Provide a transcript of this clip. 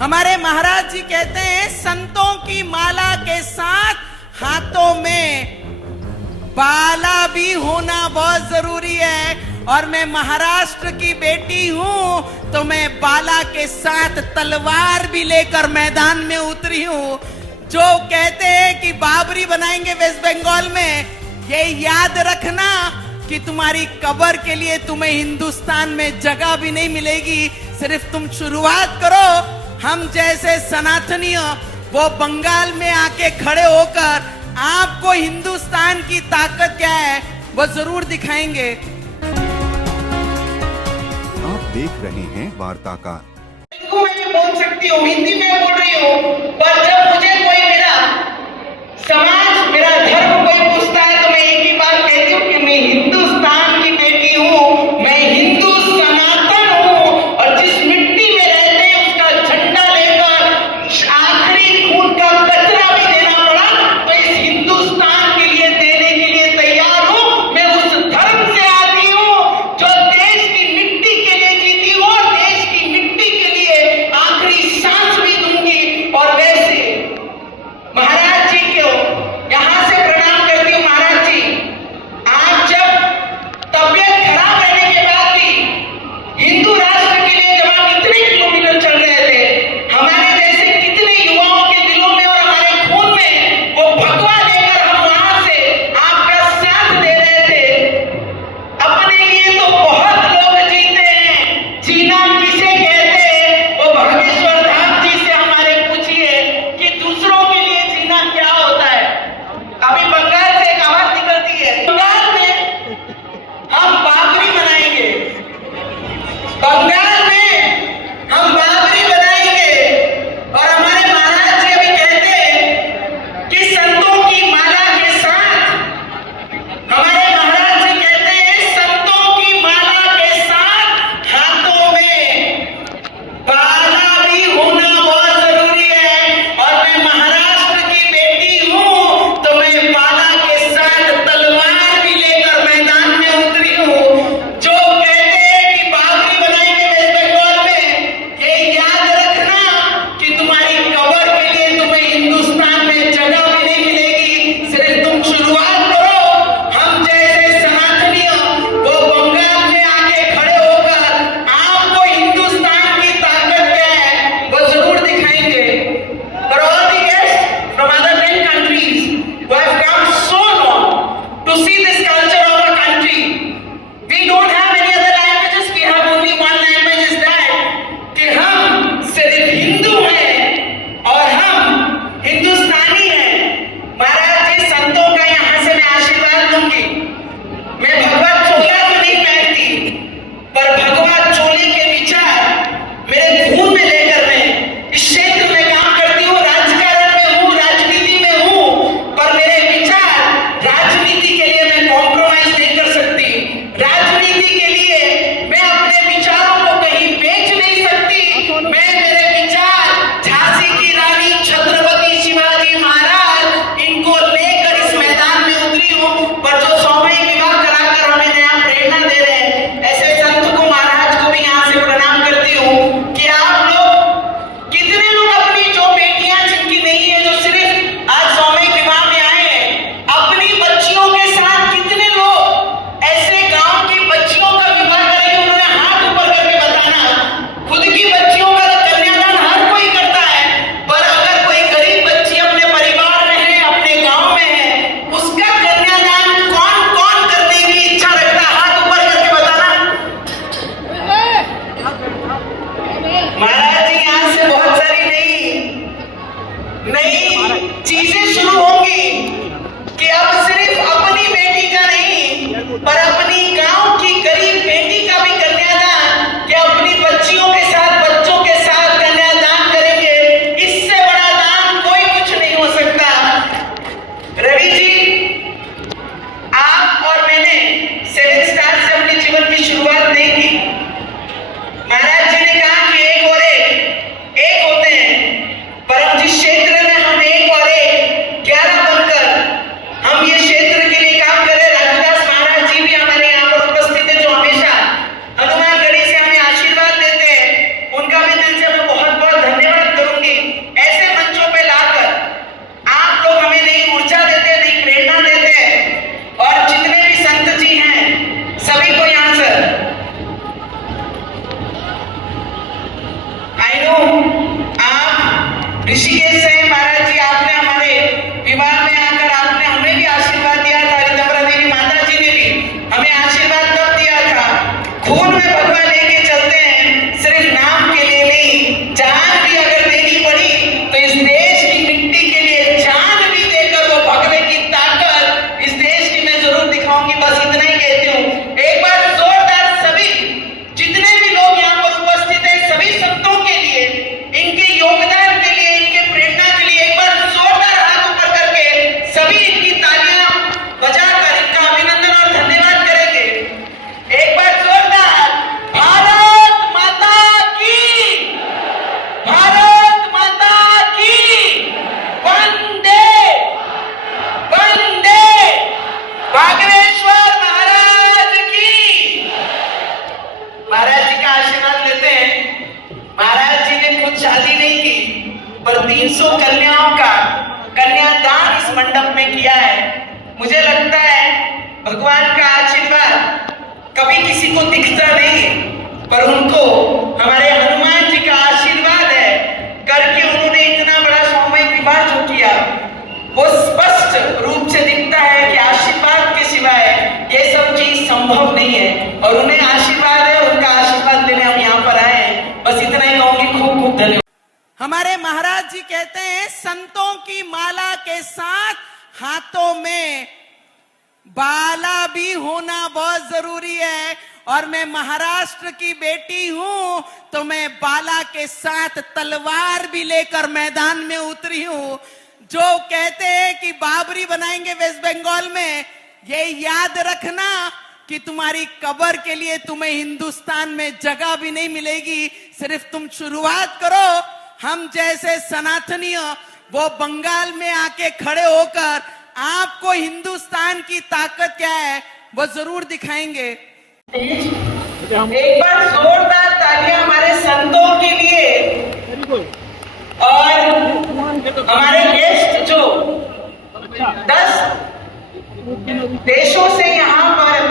हमारे महाराज जी कहते हैं संतों की माला के साथ हाथों में बाला भी होना बहुत जरूरी है। और मैं महाराष्ट्र की बेटी हूं तो मैं बाला के साथ तलवार भी लेकर मैदान में उतरी हूं। जो कहते हैं कि बाबरी बनाएंगे वेस्ट बंगाल में, ये याद रखना कि तुम्हारी कब्र के लिए तुम्हें हिंदुस्तान में जगह भी नहीं मिलेगी। सिर्फ तुम शुरुआत करो, हम जैसे सनातनी वो बंगाल में आके खड़े होकर आपको हिंदुस्तान की ताकत क्या है वो जरूर दिखाएंगे। आप देख रहे हैं वार्ताकार। मैं बोल सकती हूँ, हिंदी में बोल रही हूँ, पर जब मुझे कोई मेरा समाज, मेरा धर्म कोई पूछता है तो मैं एक ही बात कहती हूँ कि मैं हिंदुस्तान की बेटी हूँ, मैं हिंदू सनातन हूँ। और जिस मिट्टी में रहते हैं उसका झंडा लेकर आखिरी खून का कचरा भी देना पड़ा तो इस हिंदुस्तान के लिए देने के लिए तैयार हूँ। मैं उस धर्म से आती हूँ जो देश की मिट्टी के लिए जीती हूँ और देश की मिट्टी के लिए आखिरी सांस भी दूंगी। और वैसे महाराज जी को यहां से प्रणाम करती हूँ। महाराज जी, आप जब तबियत खराब रहने के बाद भी हिंदू राष्ट्र के लिए जब आप इतने किलोमीटर चल रहे थे, हमारे जैसे कितने युवाओं के दिलों में और हमारे खून में वो भगवा लेकर हम वहां से आपका साथ दे रहे थे। अपने लिए तो बहुत लोग जीते हैं, जीना किसे कहते हैं वो भागेश्वर धाम जी से हमारे पूछिए कि दूसरों के लिए जीना क्या होता है। अभी बंगाल से एक आवाज निकलती है, बंगाल में हम बाबरी बनाएंगे, बंगाल में हम बाबरी बनाएंगे। और हमारे महाराज जी अभी कहते हैं कि संतों की माला के साथ, हमारे महाराज जी कहते हैं संतों की माला के साथ हाथों में बाला भी होना बहुत जरूरी है। और मैं महाराष्ट्र की बेटी हूं तो मैं बाला के साथ तलवार भी लेकर मैदान में उतरी हूं। जो कहते हैं कि बाबरी बनाएंगे वेस्ट बंगाल में, ये याद रखना कि तुम्हारी कब्र के लिए तुम्हें हिंदुस्तान में जगह भी नहीं मिलेगी। सिर्फ तुम शुरुआत करो, हम जैसे सनातनी वो बंगाल में आके खड़े होकर आपको हिंदुस्तान की ताकत क्या है वो जरूर दिखाएंगे। But all the guests from other 10 countries who have come so long to see this culture of our country, we don't have any other languages, we have only one language, is that कि हम सिर्फ हिंदू हैं और हम हिंदुस्तानी हैं। महाराज जी, संतों का यहाँ से मैं आशीर्वाद लूंगी। मैं भगवा चोला तो नहीं पहनती, पर भगवा चोली के विचार मेरे खून में लेकर मैं इस क्षेत्र में काम करती हूँ, राजकारण में हूँ, राजनीति में हूँ, पर मेरे विचार राजनीति के लिए मैं कॉम्प्रोमाइज नहीं कर सकती। राजनीति के लिए मैं अपने विचारों को कहीं बेच नहीं सकती। मैं मेरे विचार झांसी की रानी छत्रपति शिवाजी महाराज इनको लेकर इस मैदान में उतरी हूँ। पर जो सामूहिक विवाह कराकर हमें नया प्रेरणा दे रहे हैं, ऐसे संत को, महाराज को भी यहाँ से प्रणाम करती हूँ कि आप लोग कितने लोग अपनी जो बेटियां जिनकी नहीं है, जो सिर्फ आज सामूहिक विवाह में आए हैं, अपनी बच्चियों के साथ कितने लोग ऐसे गांव की बच्चियों का विवाह करेंगे। उन्होंने हाथ ऊपर करके बताना। खुद की बच्चियों का तो कन्यादान हर कोई करता है, पर अगर कोई गरीब बच्ची अपने परिवार में है, अपने गांव में है, उसका कन्यादान कौन कौन करने की इच्छा रखता है? हाथ ऊपर करके बताना। महाराज जी, यहाँ से बहुत सारी नई चीजें शुरू होंगी कि अब सिर्फ अपनी बेटी का नहीं, पर अपनी गांव की गरीब बेटी का भी कन्यादान, कि अपनी बच्चियों के साथ, बच्चों के साथ कन्यादान करेंगे। इससे बड़ा दान कोई कुछ नहीं हो सकता। रवि जी, आप और मैंने 7 स्टार से अपने जीवन की शुरुआत नहीं की। महाराज जी ने कहा कि एक और एक होते हैं, पर हम जिस क्षेत्र में हम एक और एक ऋषिकेश से महाराज जी, आपने हमारे विवाह में आकर आपने हमें भी आशीर्वाद दिया था। रितंबरा देवी माता जी ने भी हमें आशीर्वाद तब दिया था। खून में भगवा लेके चलते हैं, सिर्फ नाम के लिए नहीं, जान भी अगर देनी पड़ी तो इस देश की मिट्टी के लिए जान भी देकर वो भगवे की ताकत इस देश की मैं जरूर दिखाऊंगी। बस इतना ही कहती हूँ। एक बार जोरदार सभी जितने भी लोग यहाँ पर उपस्थित हैं, सभी संतों के लिए, इनके योगदान के लिए, इनके प्रेरणा के लिए एक बार जोरदार हाथ ऊपर करके सभी इनकी तालियां बजाकर इनका अभिनंदन और धन्यवाद करेंगे। एक बार जोरदार भारत माता की, भारत माता की, वंदे वंदे, बागेश्वर महाराज की। महाराज जी का आशीर्वाद लेते हैं। महाराज जी ने खुद शादी नहीं की, पर 300 कन्याओं का कन्यादान इस मंडप में किया है। मुझे लगता है भगवान का आशीर्वाद कभी किसी को दिखता नहीं, पर उनको हमारे हनुमान जी का आशीर्वाद है करके उन्होंने इतना बड़ा सामूहिक विवाह जो किया, वो स्पष्ट रूप से दिखता है कि आशीर्वाद के सिवाय ये सब चीज संभव नहीं है। और उन्हें आशीर्वाद है, उनका आशीर्वाद लेने हम यहाँ पर आए हैं। बस इतना ही कहूंगी। खूब खूब धन्यवाद। हमारे महाराज जी कहते हैं, संतों की माला के साथ हाथों में बाला भी होना बहुत जरूरी है। और मैं महाराष्ट्र की बेटी हूं, तो मैं बाला के साथ तलवार भी लेकर मैदान में उतरी हूं। जो कहते हैं कि बाबरी बनाएंगे वेस्ट बंगाल में, ये याद रखना कि तुम्हारी कब्र के लिए तुम्हें हिंदुस्तान में जगह भी नहीं मिलेगी। सिर्फ तुम शुरुआत करो। हम जैसे सनातनीय वो बंगाल में आके खड़े होकर आपको हिंदुस्तान की ताकत क्या है वो जरूर दिखाएंगे। एक बार जोरदार तालियां हमारे संतों के लिए। और हमारे गेस्ट जो 10 देशों से यहाँ पर